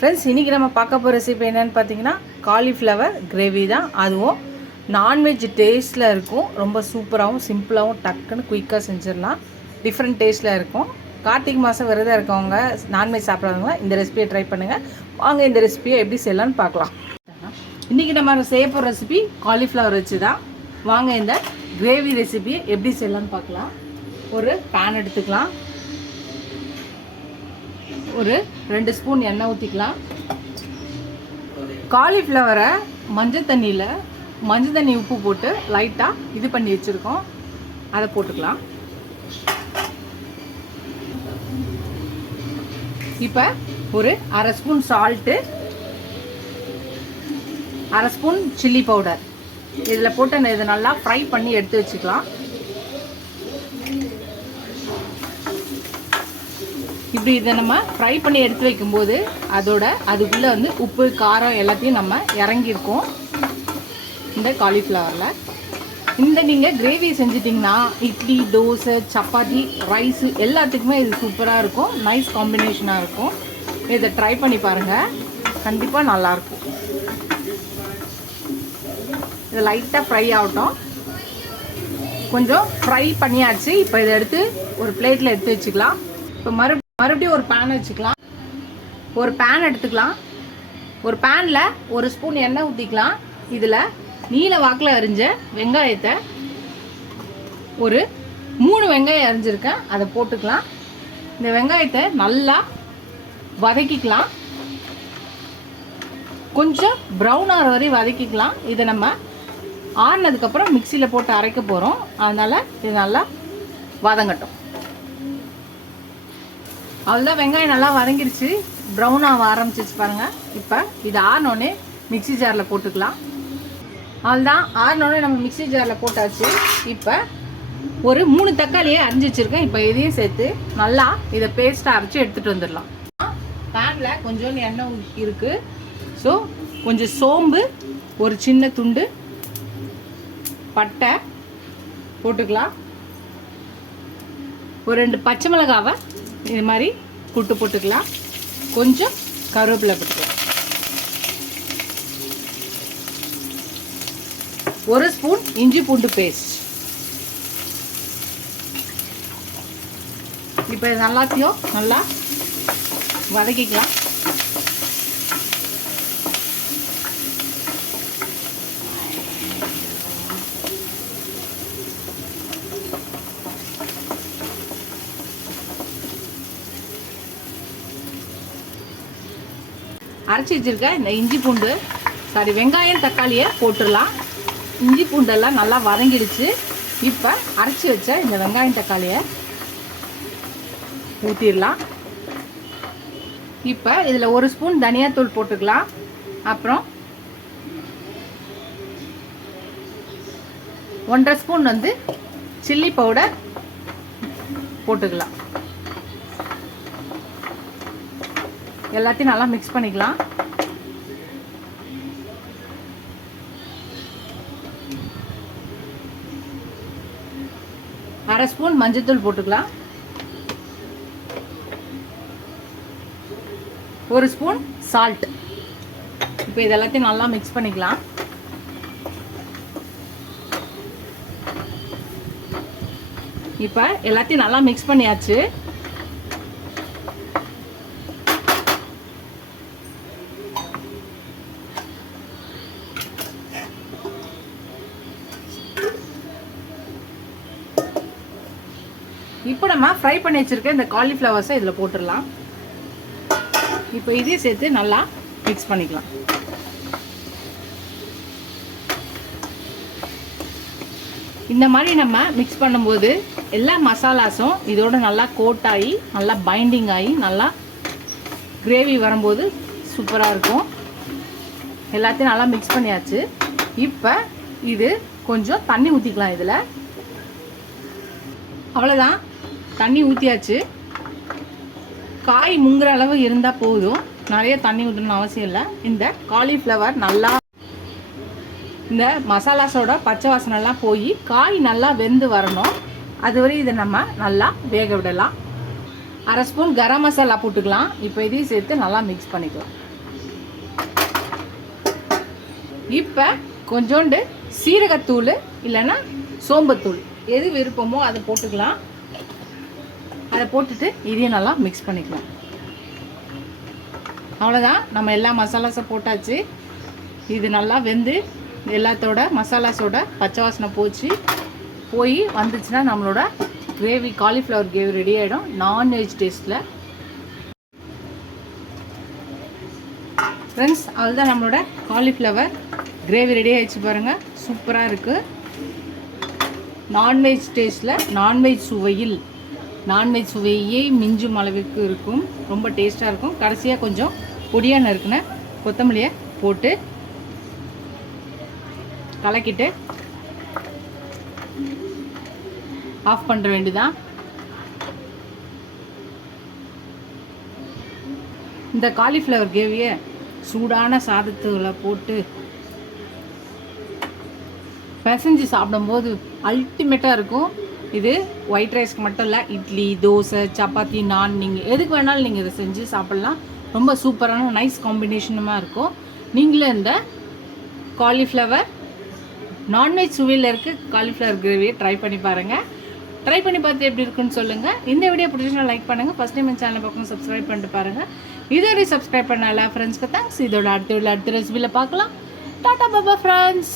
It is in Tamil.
ஃப்ரெண்ட்ஸ், இன்றைக்கி நம்ம பார்க்க போகிற ரெசிபி என்னென்னு பார்த்தீங்கன்னா காலிஃப்ளவர் கிரேவி தான். அதுவும் நான்வெஜ் டேஸ்ட்டில் இருக்கும். ரொம்ப சூப்பராகவும் சிம்பிளாகவும் டக்குன்னு குயிக்காக செஞ்சிடலாம். டிஃப்ரெண்ட் டேஸ்ட்டில் இருக்கும். கார்த்திகை மாதம் விரதம் இருக்கவங்க, நான்வெஜ் சாப்பிட்றவங்க இந்த ரெசிபியை ட்ரை பண்ணுங்கள். வாங்க இந்த ரெசிபியை எப்படி செய்யலான்னு பார்க்கலாம். இன்றைக்கி நம்ம செய்ய போகிற ரெசிபி காலிஃப்ளவர் வச்சு தான். வாங்க இந்த கிரேவி ரெசிபியை எப்படி செய்யலான்னு பார்க்கலாம். ஒரு பேன் எடுத்துக்கலாம். ஒரு 2 ஸ்பூன் எண்ணெய் ஊற்றிக்கலாம். காலிஃப்ளவரை மஞ்சள் தண்ணி உப்பு போட்டு லைட்டாக இது பண்ணி வச்சுருக்கோம். அதை போட்டுக்கலாம். இப்போ ஒரு 1/2 spoon salt, 1/2 spoon chilli powder இதில் போட்டு இதை நல்லா ஃப்ரை பண்ணி எடுத்து வச்சுக்கலாம். இப்படி இதை நம்ம ஃப்ரை பண்ணி எடுத்து வைக்கும்போது அதுக்குள்ளே உப்பு காரம் எல்லாத்தையும் நம்ம இறங்கியிருக்கோம் இந்த காலிஃப்ளவரில். இந்த நீங்கள் கிரேவி செஞ்சிட்டிங்கன்னா இட்லி, தோசை, சப்பாத்தி, ரைஸு எல்லாத்துக்குமே இது சூப்பராக இருக்கும். நைஸ் காம்பினேஷனாக இருக்கும். இதை ட்ரை பண்ணி பாருங்கள், கண்டிப்பாக நல்லாயிருக்கும். இது லைட்டாக ஃப்ரை ஆகட்டும். கொஞ்சம் ஃப்ரை பண்ணியாச்சு. இப்போ இதை எடுத்து ஒரு பிளேட்டில் எடுத்து வச்சுக்கலாம். இப்போ மறுபடியும் ஒரு பேன் வச்சுக்கலாம். ஒரு பேன் எடுத்துக்கலாம். ஒரு பேனில் 1 ஸ்பூன் எண்ணெய் ஊற்றிக்கலாம். இதில் நீல வாக்கில் அரிஞ்ச வெங்காயத்தை, ஒரு 3 வெங்காயம் அரிஞ்சிருக்கேன், அதை போட்டுக்கலாம். இந்த வெங்காயத்தை நல்லா வதக்கிக்கலாம். கொஞ்சம் ப்ரௌன் ஆகிற வரை வதக்கிக்கலாம். இதை நம்ம ஆறுனதுக்கப்புறம் மிக்சியில் போட்டு அரைக்க போகிறோம். அதனால் இது நல்லா வதங்கட்டும். அவ்வளோதான், வெங்காயம் நல்லா வதங்கிருச்சு, ப்ரௌனாக ஆரம்பிச்சிச்சு பாருங்கள். இப்போ இது ஆறினோடனே மிக்சி ஜாரில் போட்டுக்கலாம். அவ்வளோதான், ஆறினோடனே நம்ம மிக்சி ஜாரில் போட்டாச்சு. இப்போ ஒரு 3 தக்காளியை அரிஞ்சு வச்சுருக்கேன். இப்போ இதையும் சேர்த்து நல்லா இதை பேஸ்ட்டாக அரைச்சி எடுத்துகிட்டு வந்துடலாம். பேனில் கொஞ்சோண்டு எண்ணெய் இருக்குது. ஸோ கொஞ்சம் சோம்பு, ஒரு சின்ன துண்டு பட்டை போட்டுக்கலாம். ஒரு 2 பச்சை மிளகாவை இது மாதிரி புட்டு போட்டுக்கலாம். கொஞ்சம் கருவேப்பிலை போட்டுக்கலாம். 1 ஸ்பூன் இஞ்சி பூண்டு பேஸ்ட். இப்போ இது எல்லாத்தையும் நல்லா வதக்கிக்கலாம். அரைச்சி வச்சுருக்க இந்த வெங்காயம் தக்காளியை போட்டுடலாம். இஞ்சி பூண்டெல்லாம் நல்லா வதங்கிடுச்சு. இப்போ அரைச்சி வச்ச இந்த வெங்காயம் தக்காளியை ஊற்றிடலாம். இப்போ இதில் 1 ஸ்பூன் தனியாத்தூள் போட்டுக்கலாம். அப்புறம் 1/2 ஸ்பூன் சில்லி பவுடர் போட்டுக்கலாம். எல்லாத்தையும் நல்லா மிக்ஸ் பண்ணிக்கலாம். அரை ஸ்பூன் மஞ்சள்தூள் போட்டுக்கலாம். 1 ஸ்பூன் சால்ட். இப்போ இது எல்லாத்தையும் நல்லா மிக்ஸ் பண்ணிக்கலாம். இப்போ எல்லாத்தையும் நல்லா மிக்ஸ் பண்ணியாச்சு. இப்போ நம்ம ஃப்ரை பண்ணி வச்சுருக்க இந்த காலிஃப்ளவர்ஸை இதில் போட்டுடலாம். இப்போ இதையும் சேர்த்து நல்லா மிக்ஸ் பண்ணிக்கலாம். இந்த மாதிரி நம்ம மிக்ஸ் பண்ணும்போது எல்லா மசாலாஸும் இதோட நல்லா கோட் ஆகி, நல்லா பைண்டிங் ஆகி, நல்லா கிரேவி வரும்போது சூப்பராக இருக்கும். எல்லாத்தையும் நல்லா மிக்ஸ் பண்ணியாச்சு. இப்போ இது கொஞ்சம் தண்ணி ஊற்றிக்கலாம். இதில் அவ்வளோதான், தண்ணி ஊற்றியாச்சு. காய் முங்குற அளவு இருந்தால் போதும், நிறைய தண்ணி ஊற்றணும்னு அவசியம் இல்லை. இந்த காலிஃப்ளவர் நல்லா இந்த மசாலாஸோட பச்சை வாசனைலாம் போய் காய் நல்லா வெந்து வரணும். அதுவரை இதை நம்ம நல்லா வேக விடலாம். 1/2 ஸ்பூன் கரம் மசாலா போட்டுக்கலாம். இப்போ இதையும் சேர்த்து நல்லா மிக்ஸ் பண்ணிக்கலாம். இப்போ கொஞ்சோண்டு சீரகத்தூள் இல்லைன்னா சோம்புத்தூள் எது விருப்பமோ அதை போட்டுக்கலாம். அதை போட்டுட்டு இதையும் நல்லா மிக்ஸ் பண்ணிக்கலாம். அவ்வளோதான், நம்ம எல்லா மசாலாஸும் போட்டாச்சு. இது நல்லா வெந்து எல்லாத்தோட மசாலாஸோட பச்சை வாசனை போய் வந்துச்சுன்னா நம்மளோட கிரேவி காலிஃப்ளவர் கிரேவி ரெடி ஆகிடும் நான்வெஜ் டேஸ்ட்டில். ஃப்ரெண்ட்ஸ், அதுதான் நம்மளோட காலிஃப்ளவர் கிரேவி ரெடி ஆகிடுச்சு பாருங்கள். சூப்பராக இருக்குது. நான்வெஜ் டேஸ்ட்டில் நான்வெஜ் சுவையே மிஞ்சும் அளவுக்கு இருக்கும். ரொம்ப டேஸ்ட்டாக இருக்கும். கடைசியாக கொஞ்சம் பொடியாக நறுக்குன கொத்தமல்லியை போட்டு கலக்கிட்டு ஆஃப் பண்ணுற வேண்டியதான். இந்த காலிஃப்ளவர் கிரேவியை சூடான சாதத்துல போட்டு பிசைஞ்சு சாப்பிடும்போது அல்டிமேட்டாக இருக்கும். இது ஒயிட் ரைஸ்க்கு மட்டும் இல்லை, இட்லி, தோசை, சப்பாத்தி, நான் நீங்கள் எதுக்கு வேணாலும் நீங்கள் இதை செஞ்சு சாப்பிட்லாம். ரொம்ப சூப்பரான நைஸ் காம்பினேஷனுமாக இருக்கும். நீங்களும் இந்த காலிஃப்ளவர் நான்வெஜ் சுவையில் இருக்க காலிஃப்ளவர் கிரேவியை ட்ரை பண்ணி பாருங்கள். ட்ரை பண்ணி பார்த்து எப்படி இருக்குன்னு சொல்லுங்கள். இந்த வீடியோ பிடிச்சினா லைக் பண்ணுங்கள். ஃபஸ்ட் டைம் என் சேனல் பக்கம் சப்ஸ்கிரைப் பண்ணிட்டு பாருங்கள். இதோட சப்ஸ்கிரைப் பண்ண எல்லா ஃப்ரெண்ட்ஸ்க்கு தேங்க்ஸ். இதோட அடுத்த ரெசிபியில் பார்க்கலாம். டாடா பாபா ஃப்ரெண்ட்ஸ்.